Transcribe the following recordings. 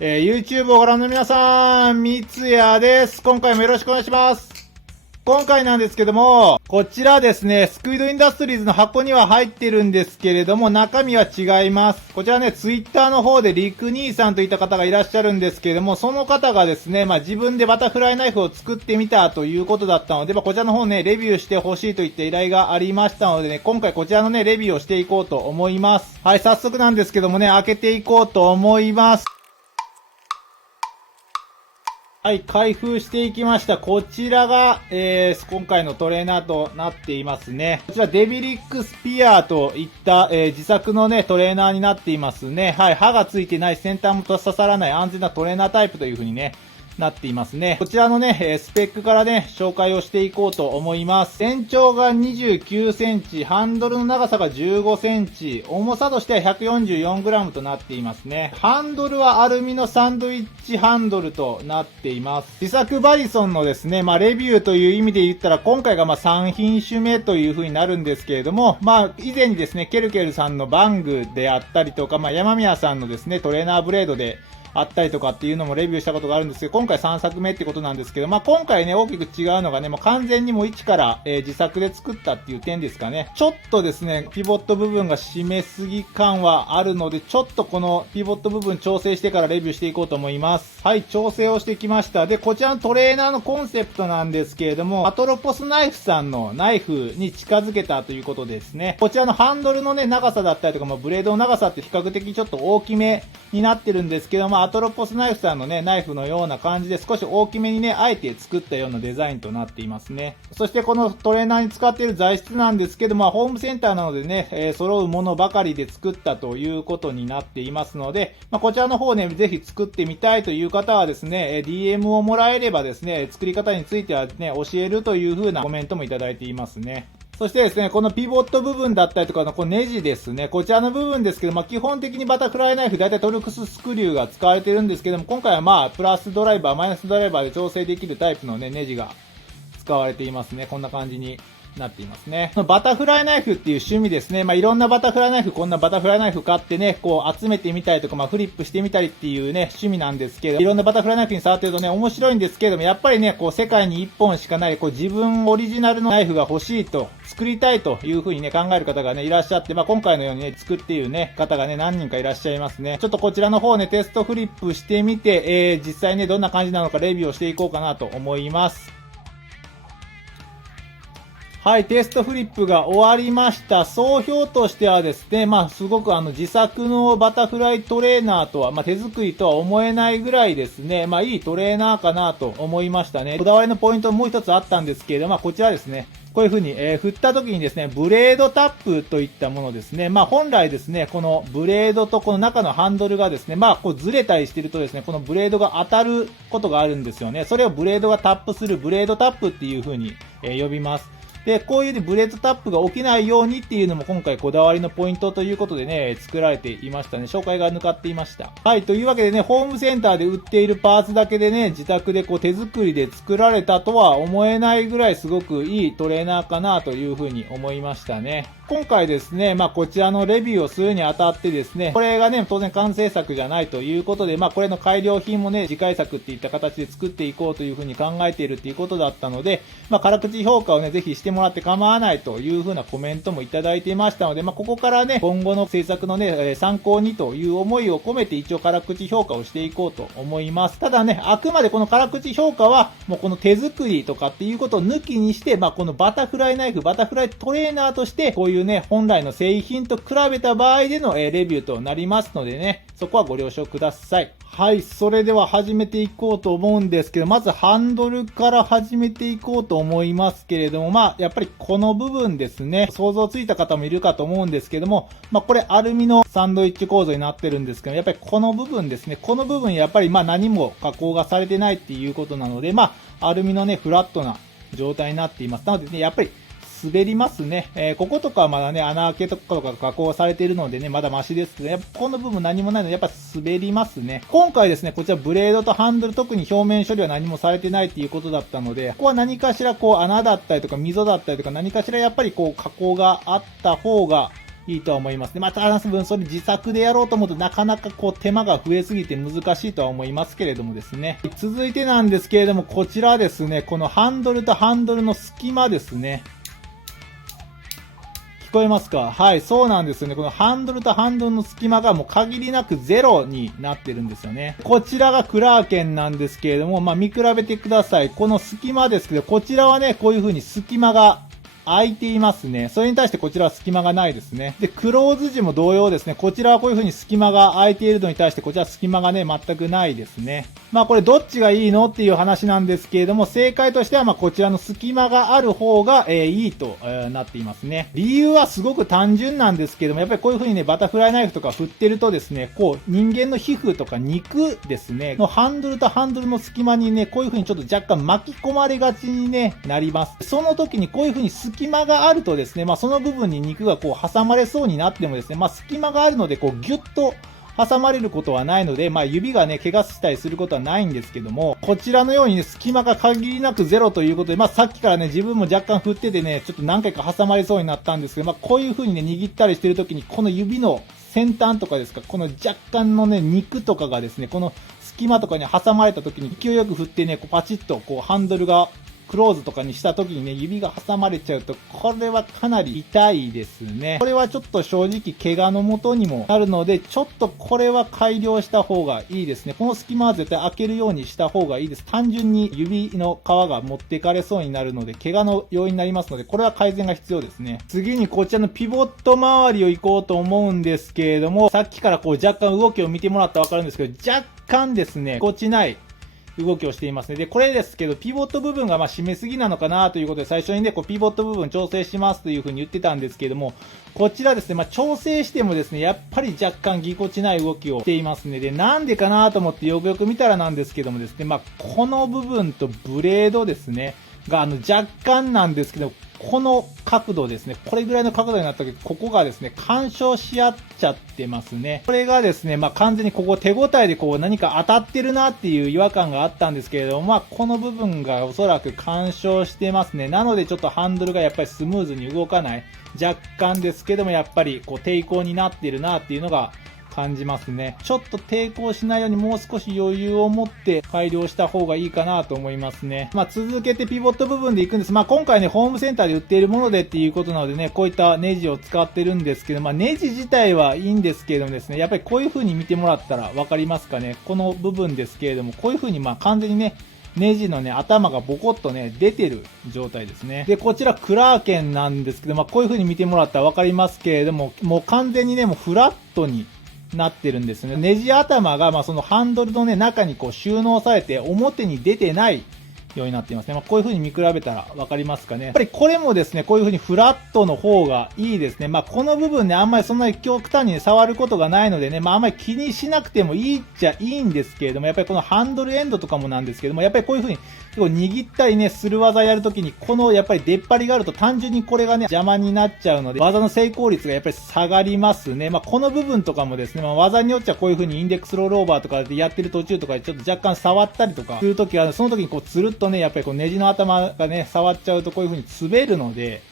YouTube をご覧の皆さん、三ツ矢です。今回もよろしくお願いします。今回なんですけども、こちらですね、スクイドインダストリーズの箱には入ってるんですけれども、中身は違います。こちらね、Twitter の方でリク兄さんといった方がいらっしゃるんですけれども、その方がですね、自分でバタフライナイフを作ってみたということだったので、こちらの方ね、レビューしてほしいといった依頼がありましたのでね、今回こちらのね、レビューをしていこうと思います。はい、早速なんですけどもね、開けていこうと思います。はい、開封していきました。こちらが、今回のトレーナーとなっていますね。こちらデビリックスピアーといった、自作のね、トレーナーになっていますね。はい、刃がついてない先端も刺さらない安全なトレーナータイプという風にね、なっていますね。こちらのね、スペックからね、紹介をしていこうと思います。全長が29センチ、ハンドルの長さが15センチ、重さとしては 144g となっていますね。ハンドルはアルミのサンドイッチハンドルとなっています。自作バリソンのですね、レビューという意味で言ったら、今回が3品種目という風になるんですけれども、以前にですね、ケルケルさんのバングであったりとか、山宮さんのですね、トレーナーブレードで、あったりとかっていうのもレビューしたことがあるんですけど、今回3作目ってことなんですけど、今回ね、大きく違うのがね、もう完全にもう一から、自作で作ったっていう点ですかね。ちょっとですね、ピボット部分が締めすぎ感はあるので、ちょっとこのピボット部分調整してからレビューしていこうと思います。はい、調整をしてきました。で、こちらのトレーナーのコンセプトなんですけれども、アトロポスナイフさんのナイフに近づけたということですね。こちらのハンドルのね、長さだったりとか、ブレードの長さって比較的ちょっと大きめになってるんですけども、アトロポスナイフさんのね、ナイフのような感じで少し大きめにね、あえて作ったようなデザインとなっていますね。そしてこのトレーナーに使っている材質なんですけども、ホームセンターなのでね、揃うものばかりで作ったということになっていますので、こちらの方ね、ぜひ作ってみたいという方はですね、DM をもらえればですね、作り方についてはね、教えるという風なコメントもいただいていますね。そしてですね、このピボット部分だったりとかのこのネジですね、こちらの部分ですけど、基本的にバタフライナイフ、だいたいトルクススクリューが使われてるんですけども、今回はプラスドライバー、マイナスドライバーで調整できるタイプのね、ネジが使われていますね。こんな感じになっていますね。バタフライナイフっていう趣味ですね。いろんなバタフライナイフ、こんなバタフライナイフ買ってね、こう集めてみたりとか、フリップしてみたりっていうね、趣味なんですけど、いろんなバタフライナイフに触ってるとね、面白いんですけれども、やっぱりね、こう世界に1本しかない、こう自分オリジナルのナイフが欲しいと、作りたいという風にね、考える方がね、いらっしゃって、今回のようにね、作っているね、方がね、何人かいらっしゃいますね。ちょっとこちらの方ね、テストフリップしてみて、実際ね、どんな感じなのかレビューをしていこうかなと思います。はい、テストフリップが終わりました。総評としてはですね、すごく自作のバタフライトレーナーとは、手作りとは思えないぐらいですね、いいトレーナーかなと思いましたね。こだわりのポイントもう一つあったんですけれどこちらですね。こういう風に、振った時にですね、ブレードタップといったものですね。本来ですね、このブレードとこの中のハンドルがですね、こうずれたりしてるとですね、このブレードが当たることがあるんですよね。それをブレードがタップするブレードタップっていう風に、呼びます。で、こういうブレードタップが起きないようにっていうのも今回こだわりのポイントということでね、作られていましたね。紹介が抜かっていました。はい、というわけでね、ホームセンターで売っているパーツだけでね、自宅でこう手作りで作られたとは思えないぐらいすごくいいトレーナーかなというふうに思いましたね。今回ですね、こちらのレビューをするにあたってですね、これがね、当然完成作じゃないということで、これの改良品もね、次回作っていった形で作っていこうというふうに考えているっていうことだったので、辛口評価をね、ぜひしてもらって構わないというふうなコメントもいただいていましたので、ここからね、今後の制作のね、参考にという思いを込めて一応辛口評価をしていこうと思います。ただね、あくまでこの辛口評価は、もうこの手作りとかっていうことを抜きにして、このバタフライナイフ、バタフライトレーナーとして、こういうね、本来の製品と比べた場合での、レビューとなりますのでね、そこはご了承ください。はい、それでは始めていこうと思うんですけど、まずハンドルから始めていこうと思いますけれども、やっぱりこの部分ですね、想像ついた方もいるかと思うんですけども、これアルミのサンドイッチ構造になってるんですけど、やっぱりこの部分ですね、この部分やっぱり何も加工がされてないっていうことなので、アルミのね、フラットな状態になっています。なのでね、やっぱり滑りますね。こことかはまだね、穴開けとかが加工されているのでね、まだマシですけど、やっぱこの部分何もないので、やっぱ滑りますね。今回ですね、こちらブレードとハンドル、特に表面処理は何もされてないっていうことだったので、ここは何かしらこう穴だったりとか溝だったりとか何かしらやっぱりこう加工があった方がいいとは思いますね。まあ、ただそれ自作でやろうと思うとなかなか手間が増えすぎて難しいとは思いますけれどもですね。続いてなんですけれども、こちらですね、このハンドルとハンドルの隙間ですね。聞こえますか？はい、そうなんですよね。このハンドルとハンドルの隙間がもう限りなくゼロになってるんですよね。こちらがクラーケンなんですけれども、まあ、見比べてください。この隙間ですけど、こちらはね、こういう風に隙間が空いていますね。それに対してこちらは隙間がないですね。で、クローズ時も同様ですね。こちらはこういう風に隙間が空いているのに対して、こちらは隙間がね、全くないですね。まあこれどっちがいいのっていう話なんですけれども、正解としてはまあこちらの隙間がある方が、いいと、なっていますね。理由はすごく単純なんですけども、やっぱりこういう風にね、バタフライナイフとか振ってるとですね、人間の皮膚とか肉ですね、のハンドルとハンドルの隙間にね、こういう風にちょっと若干巻き込まれがちにね、なります。その時にこういう風に隙間があるとですね、まあその部分に肉が挟まれそうになってもですね、まあ隙間があるのでギュッと挟まれることはないので、まあ指がね、怪我したりすることはないんですけども、こちらのようにね、隙間が限りなくゼロということで、まあさっきからね、自分も若干振っててね、ちょっと何回か挟まれそうになったんですけど、まあこういう風にね、握ったりしてる時に、この指の先端とかですか、この若干のね、肉とかがですね、この隙間とかに挟まれた時に勢いよく振ってね、パチッとハンドルがクローズとかにした時にね、指が挟まれちゃうと、これはかなり痛いですね。これはちょっと正直怪我の元にもなるので、ちょっとこれは改良した方がいいですね。この隙間は絶対開けるようにした方がいいです。単純に指の皮が持っていかれそうになるので、怪我の要因になりますので、これは改善が必要ですね。次にこちらのピボット周りを行こうと思うんですけれども、さっきから若干動きを見てもらったらわかるんですけど、若干ですね、心地ない動きをしていますね。で、これですけど、ピボット部分が締めすぎなのかなということで、最初にね、ピボット部分調整しますという風に言ってたんですけれども、こちらですね、調整してもですね、やっぱり若干ぎこちない動きをしていますね。で、なんでかなと思ってよくよく見たらなんですけどもですね、この部分とブレードですね、が若干なんですけど、この角度ですね、これぐらいの角度になった時、ここがですね、干渉し合っちゃってますね。これがですね、完全にここ手応えで何か当たってるなっていう違和感があったんですけれども、この部分がおそらく干渉してますね。なのでちょっとハンドルがやっぱりスムーズに動かない。若干ですけども、やっぱり抵抗になってるなっていうのが感じますね。ちょっと抵抗しないようにもう少し余裕を持って改良した方がいいかなと思いますね。続けてピボット部分でいくんです。今回ね、ホームセンターで売っているものでっていうことなのでね、こういったネジを使ってるんですけど、ネジ自体はいいんですけれどもですね、やっぱりこういう風に見てもらったらわかりますかね。この部分ですけれども、こういう風に完全にね、ネジのね、頭がボコッとね、出てる状態ですね。で、こちらクラーケンなんですけど、こういう風に見てもらったらわかりますけれども、もう完全にね、もうフラットになってるんですね。ネジ頭がそのハンドルのね、中に収納されて表に出てないようになっていますね。こういう風に見比べたらわかりますかね。やっぱりこれもですね、こういう風にフラットの方がいいですね。この部分ね、あんまりそんなに極端に触ることがないのでね、あんまり気にしなくてもいいっちゃいいんですけれども、やっぱりこのハンドルエンドとかもなんですけども、やっぱりこういう風に握ったりね、する技やるときに、やっぱり出っ張りがあると単純にこれがね、邪魔になっちゃうので、技の成功率がやっぱり下がりますね。この部分とかもですね、技によっちゃこういう風にインデックスロールオーバーとかでやってる途中とかでちょっと若干触ったりとかするときは、その時につるっとね、やっぱりネジの頭がね、触っちゃうとこういう風に滑るので、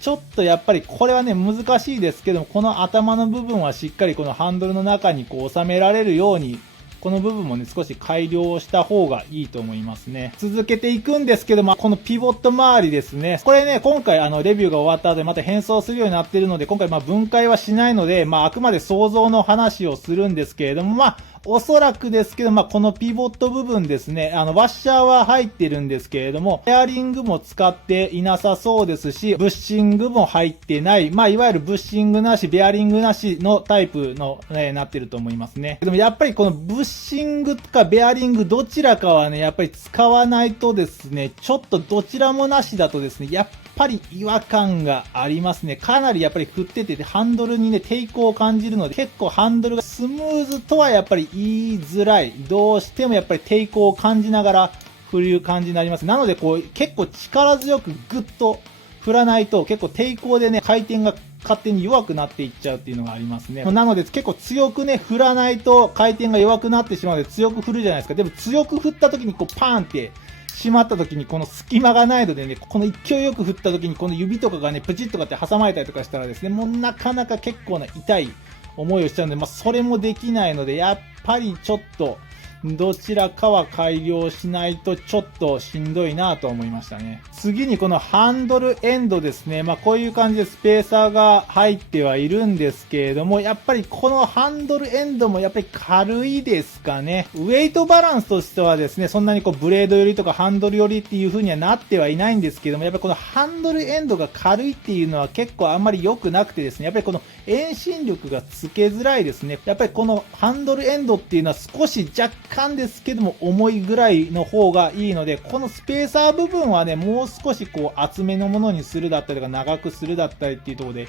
ちょっとやっぱりこれはね、難しいですけども、この頭の部分はしっかりこのハンドルの中に収められるように、この部分もね、少し改良した方がいいと思いますね。続けていくんですけども、このピボット周りですね。これね、今回レビューが終わった後でまた変装するようになっているので、今回分解はしないので、あくまで想像の話をするんですけれども、おそらくですけど、このピボット部分ですね、ワッシャーは入ってるんですけれども、ベアリングも使っていなさそうですし、ブッシングも入ってない、いわゆるブッシングなし、ベアリングなしのタイプの、なってると思いますね。でもやっぱりこのブッシングかベアリングどちらかはね、やっぱり使わないとですね、ちょっとどちらもなしだとですね、やっぱり違和感がありますね。かなりやっぱり振ってて、ハンドルにね、抵抗を感じるので、結構ハンドルがスムーズとはやっぱり言いづらい。どうしてもやっぱり抵抗を感じながら振る感じになります。なので結構力強くグッと振らないと、結構抵抗でね、回転が勝手に弱くなっていっちゃうっていうのがありますね。なので結構強くね、振らないと回転が弱くなってしまうので強く振るじゃないですか。でも強く振った時にパーンって締まった時にこの隙間がないのでね、この勢いよく振った時にこの指とかがね、プチッとかって挟まれたりとかしたらですね、もうなかなか結構な痛い思いをしちゃうんで、それもできないので、やっぱりちょっと、どちらかは改良しないとちょっとしんどいなと思いましたね。次にこのハンドルエンドですね。こういう感じでスペーサーが入ってはいるんですけれども、やっぱりこのハンドルエンドもやっぱり軽いですかね。ウェイトバランスとしてはですね、そんなにこうブレード寄りとかハンドル寄りっていう風にはなってはいないんですけども、やっぱりこのハンドルエンドが軽いっていうのは結構あんまり良くなくてですね、やっぱりこの遠心力がつけづらいですね。やっぱりこのハンドルエンドっていうのは少し若干ですけども重いぐらいの方がいいので、このスペーサー部分はね、もう少しこう厚めのものにするだったりとか長くするだったりっていうところで、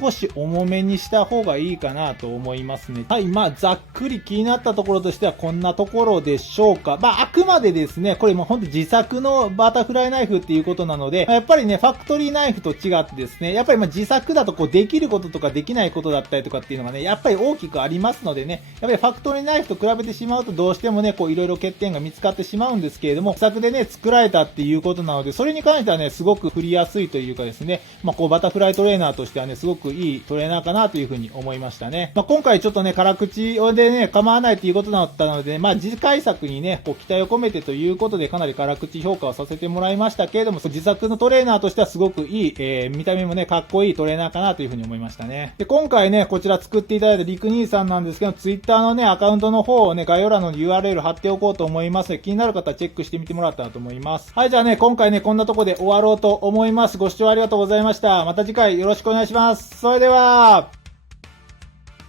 少し重めにした方がいいかなと思いますね。はい、ざっくり気になったところとしてはこんなところでしょうか。あくまでですね、これもうほんと自作のバタフライナイフっていうことなので、やっぱりね、ファクトリーナイフと違ってですね、やっぱり自作だとこうできることとかできないことだったりとかっていうのがね、やっぱり大きくありますのでね、やっぱりファクトリーナイフと比べてしまうとどうしてもね、こういろいろ欠点が見つかってしまうんですけれども、自作でね、作られたっていうことなので、それに関してはね、すごく振りやすいというかですね、こうバタフライトレーナーとしてはね、すごくいいトレーナーかなというふうに思いましたね。今回ちょっとね、辛口でね、構わないということだったので、次回作にね、こう期待を込めてということでかなり辛口評価をさせてもらいましたけれども、自作のトレーナーとしてはすごくいい、見た目もね、かっこいいトレーナーかなというふうに思いましたね。で、今回ね、こちら作っていただいたリク兄さんなんですけど、Twitter のね、アカウントの方をね、概要欄の URL 貼っておこうと思いますので、気になる方はチェックしてみてもらったらと思います。はい、じゃあね、今回ね、こんなとこで終わろうと思います。ご視聴ありがとうございました。また次回よろしくお願いします。それでは、